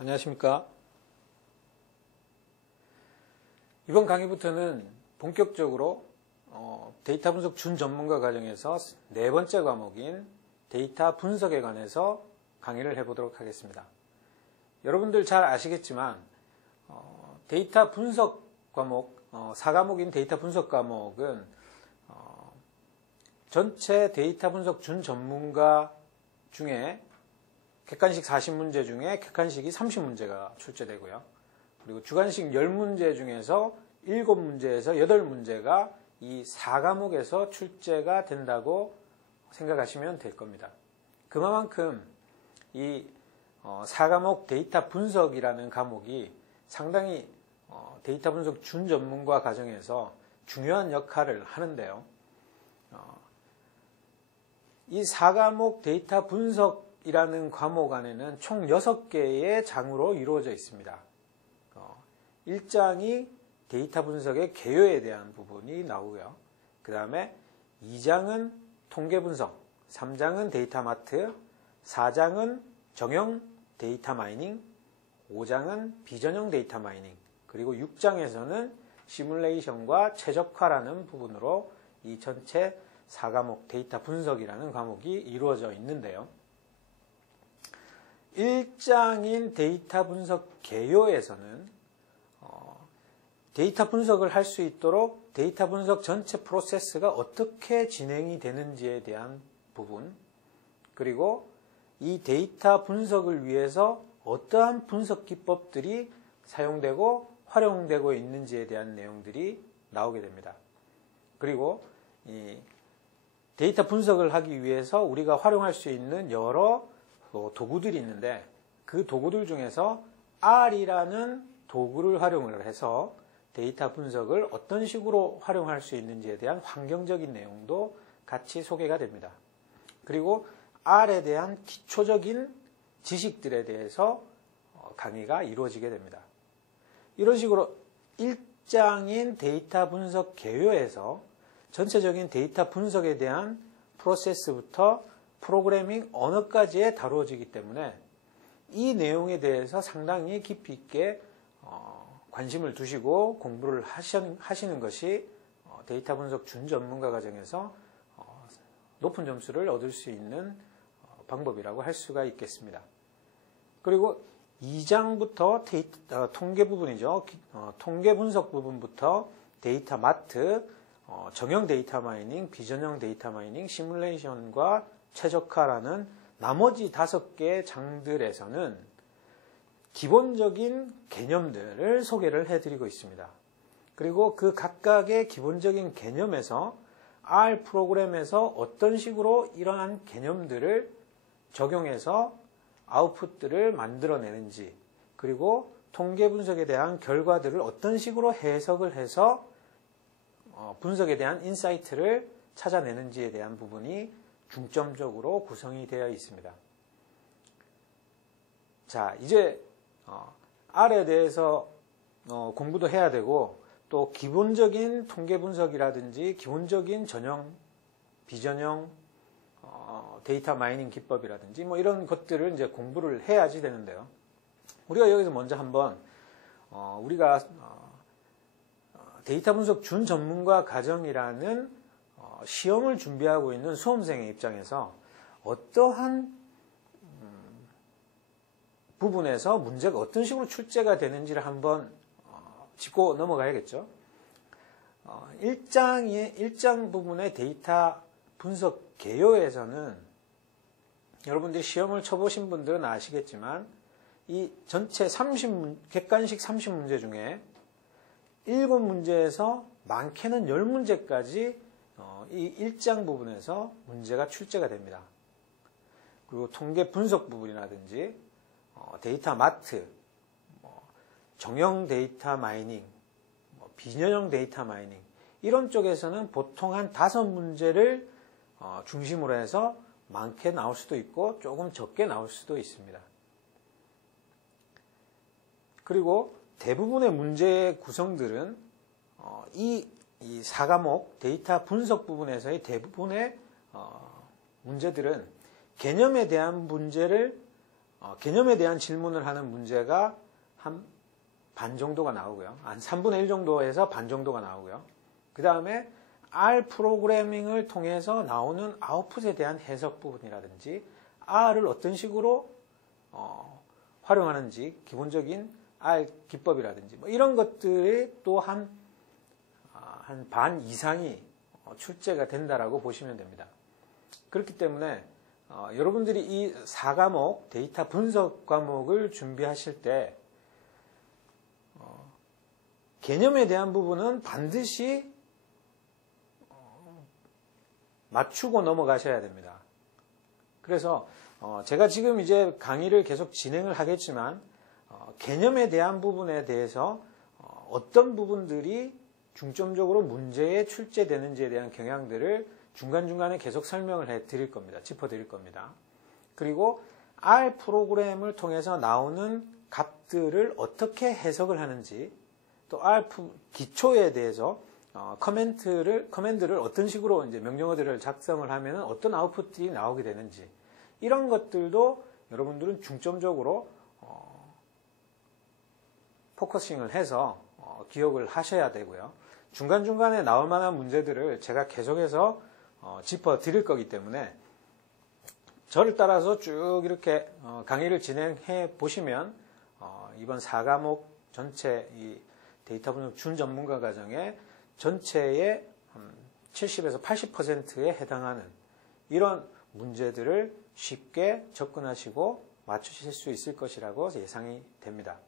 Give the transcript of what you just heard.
안녕하십니까. 이번 강의부터는 본격적으로 데이터 분석 준전문가 과정에서 네 번째 과목인 데이터 분석에 관해서 강의를 해보도록 하겠습니다. 여러분들 잘 아시겠지만 데이터 분석 과목, 4과목인 데이터 분석 과목은 전체 데이터 분석 준전문가 중에 객관식 40문제 중에 객관식이 30문제가 출제되고요. 그리고 주관식 10문제 중에서 7문제에서 8문제가 이 4과목에서 출제가 된다고 생각하시면 될 겁니다. 그만큼 이 4과목 데이터 분석이라는 과목이 상당히 데이터 분석 준전문가 과정에서 중요한 역할을 하는데요. 이 4과목 데이터 분석이라는 과목 안에는 총 6개의 장으로 이루어져 있습니다. 1장이 데이터 분석의 개요에 대한 부분이 나오고요. 그 다음에 2장은 통계 분석, 3장은 데이터 마트, 4장은 정형 데이터 마이닝, 5장은 비전형 데이터 마이닝, 그리고 6장에서는 시뮬레이션과 최적화라는 부분으로 이 전체 4과목 데이터 분석이라는 과목이 이루어져 있는데요. 1장인 데이터 분석 개요에서는 데이터 분석을 할 수 있도록 데이터 분석 전체 프로세스가 어떻게 진행이 되는지에 대한 부분, 그리고 이 데이터 분석을 위해서 어떠한 분석 기법들이 사용되고 활용되고 있는지에 대한 내용들이 나오게 됩니다. 그리고 이 데이터 분석을 하기 위해서 우리가 활용할 수 있는 여러 도구들이 있는데 그 도구들 중에서 R이라는 도구를 활용을 해서 데이터 분석을 어떤 식으로 활용할 수 있는지에 대한 환경적인 내용도 같이 소개가 됩니다. 그리고 R에 대한 기초적인 지식들에 대해서 강의가 이루어지게 됩니다. 이런 식으로 1장인 데이터 분석 개요에서 전체적인 데이터 분석에 대한 프로세스부터 프로그래밍 언어까지에 다루어지기 때문에 이 내용에 대해서 상당히 깊이 있게 관심을 두시고 공부를 하시는 것이 데이터 분석 준전문가 과정에서 높은 점수를 얻을 수 있는 방법이라고 할 수가 있겠습니다. 그리고 2장부터 통계 부분이죠. 통계 분석 부분부터 데이터 마트, 정형 데이터 마이닝, 비전형 데이터 마이닝, 시뮬레이션과 최적화라는 나머지 5개의 장들에서는 기본적인 개념들을 소개를 해드리고 있습니다. 그리고 그 각각의 기본적인 개념에서 R 프로그램에서 어떤 식으로 이러한 개념들을 적용해서 아웃풋들을 만들어내는지, 그리고 통계 분석에 대한 결과들을 어떤 식으로 해석을 해서 분석에 대한 인사이트를 찾아내는지에 대한 부분이 중점적으로 구성이 되어 있습니다. 자, 이제 R에 대해서 공부도 해야 되고 또 기본적인 통계 분석이라든지 기본적인 전형, 비전형 데이터 마이닝 기법이라든지 뭐 이런 것들을 이제 공부를 해야지 되는데요. 우리가 여기서 먼저 한번 우리가 데이터 분석 준전문가 과정이라는 시험을 준비하고 있는 수험생의 입장에서 어떠한 부분에서 문제가 어떤 식으로 출제가 되는지를 한번 짚고 넘어가야겠죠. 1장 부분의 데이터 분석 개요에서는 여러분들이 시험을 쳐보신 분들은 아시겠지만 이 전체 객관식 30문제 중에 7문제에서 많게는 10문제까지 이 1장 부분에서 문제가 출제가 됩니다. 그리고 통계 분석 부분이라든지 데이터 마트, 정형 데이터 마이닝, 비전형 데이터 마이닝 이런 쪽에서는 보통 한 5문제를 중심으로 해서 많게 나올 수도 있고 조금 적게 나올 수도 있습니다. 그리고 대부분의 문제의 구성들은 이 4과목 데이터 분석 부분에서의 대부분의 문제들은 개념에 대한 문제를 개념에 대한 질문을 하는 문제가 한 반 정도가 나오고요. 한 3분의 1 정도에서 반 정도가 나오고요. 그 다음에 R 프로그래밍을 통해서 나오는 아웃풋에 대한 해석 부분이라든지 R을 어떤 식으로 활용하는지 기본적인 R 기법이라든지 뭐 이런 것들이 또 한 반 이상이 출제가 된다라고 보시면 됩니다. 그렇기 때문에 여러분들이 이 4과목 데이터 분석 과목을 준비하실 때 개념에 대한 부분은 반드시 맞추고 넘어가셔야 됩니다. 그래서 제가 지금 이제 강의를 계속 진행을 하겠지만 개념에 대한 부분에 대해서 어떤 부분들이 중점적으로 문제에 출제되는지에 대한 경향들을 중간중간에 계속 설명을 해 드릴 겁니다. 짚어 드릴 겁니다. 그리고 R 프로그램을 통해서 나오는 값들을 어떻게 해석을 하는지 또 R 기초에 대해서 커맨드를 어떤 식으로 이제 명령어들을 작성을 하면 어떤 아웃풋이 나오게 되는지 이런 것들도 여러분들은 중점적으로 포커싱을 해서 기억을 하셔야 되고요. 중간중간에 나올 만한 문제들을 제가 계속해서 짚어 드릴 거기 때문에 저를 따라서 쭉 이렇게 강의를 진행해 보시면 이번 4과목 전체 이 데이터 분석 준전문가 과정의 전체의 70에서 80%에 해당하는 이런 문제들을 쉽게 접근하시고 맞추실 수 있을 것이라고 예상이 됩니다.